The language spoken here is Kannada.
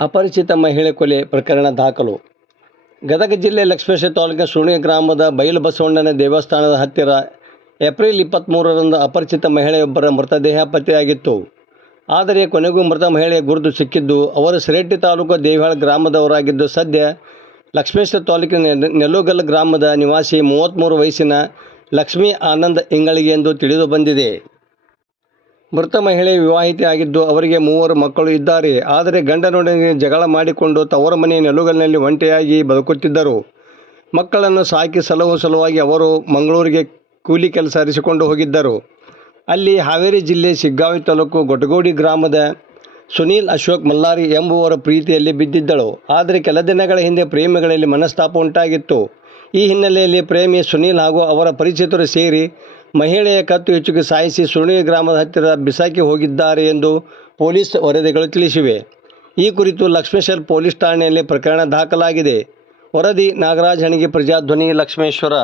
ಅಪರಿಚಿತ ಮಹಿಳೆ ಕೊಲೆ ಪ್ರಕರಣ ದಾಖಲು. ಗದಗ ಜಿಲ್ಲೆ ಲಕ್ಷ್ಮೇಶ್ವರ ತಾಲೂಕಿನ ಸುರುಳಿ ಗ್ರಾಮದ ಬಯಲು ಬಸವಣ್ಣನ ದೇವಸ್ಥಾನದ ಹತ್ತಿರ ಏಪ್ರಿಲ್ 23ರಂದು ಅಪರಿಚಿತ ಮಹಿಳೆಯೊಬ್ಬರ ಮೃತದೇಹ ಪತ್ತೆಯಾಗಿತ್ತು. ಆದರೆ ಕೊನೆಗೂ ಮೃತ ಮಹಿಳೆಯ ಗುರುತು ಸಿಕ್ಕಿದ್ದು ಅವರು ಸಿರಟ್ಟಿ ತಾಲೂಕು ದೇವಿಹಾಳ ಗ್ರಾಮದವರಾಗಿದ್ದು, ಸದ್ಯ ಲಕ್ಷ್ಮೇಶ್ವರ ತಾಲೂಕಿನ ನೆಲುಗಲ್ ಗ್ರಾಮದ ನಿವಾಸಿ 33 ವಯಸ್ಸಿನ ಲಕ್ಷ್ಮೀ ಆನಂದ್ ಇಂಗಳಿಗೆ ಎಂದು ತಿಳಿದು ಬಂದಿದೆ. ಮೃತ ಮಹಿಳೆ ವಿವಾಹಿತೆ ಆಗಿದ್ದು ಅವರಿಗೆ 3 ಮಕ್ಕಳು ಇದ್ದಾರೆ. ಆದರೆ ಗಂಡನೊಡನೆ ಜಗಳ ಮಾಡಿಕೊಂಡು ತವರು ಮನೆ ನೆಲುಗಲ್ನಲ್ಲಿ ಒಂಟಿಯಾಗಿ ಬದುಕುತ್ತಿದ್ದರು. ಮಕ್ಕಳನ್ನು ಸಾಕಿ ಸಲಹುವ ಸಲುವಾಗಿ ಅವರು ಮಂಗಳೂರಿಗೆ ಕೂಲಿ ಕೆಲಸ ಅರಿಸಿಕೊಂಡು ಹೋಗಿದ್ದರು. ಅಲ್ಲಿ ಹಾವೇರಿ ಜಿಲ್ಲೆ ಶಿಗ್ಗಾಂವಿ ತಾಲೂಕು ಗೊಟಗೋಡಿ ಗ್ರಾಮದ ಸುನೀಲ್ ಅಶೋಕ್ ಮಲ್ಲಾರಿ ಎಂಬುವರ ಪ್ರೀತಿಯಲ್ಲಿ ಬಿದ್ದಿದ್ದಳು. ಆದರೆ ಕೆಲ ದಿನಗಳ ಹಿಂದೆ ಪ್ರೇಮಿಗಳಲ್ಲಿ ಮನಸ್ತಾಪ ಉಂಟಾಗಿತ್ತು. ಈ ಹಿನ್ನೆಲೆಯಲ್ಲಿ ಪ್ರೇಮಿ ಸುನೀಲ್ ಹಾಗೂ ಅವರ ಪರಿಚಿತರು ಸೇರಿ ಮಹಿಳೆಯ ಕತ್ತು ಹಿಚುಕಿ ಸಾಯಿಸಿ ಸುರುಳಿ ಗ್ರಾಮದ ಹತ್ತಿರ ಬಿಸಾಕಿ ಹೋಗಿದ್ದಾರೆ ಎಂದು ಪೊಲೀಸ್ ವರದಿಗಳು ತಿಳಿಸಿವೆ. ಈ ಕುರಿತು ಲಕ್ಷ್ಮೇಶ್ವರ ಪೊಲೀಸ್ ಠಾಣೆಯಲ್ಲಿ ಪ್ರಕರಣ ದಾಖಲಾಗಿದೆ. ವರದಿ ನಾಗರಾಜ್ ಹಣಗಿ, ಪ್ರಜಾಧ್ವನಿ, ಲಕ್ಷ್ಮೇಶ್ವರ.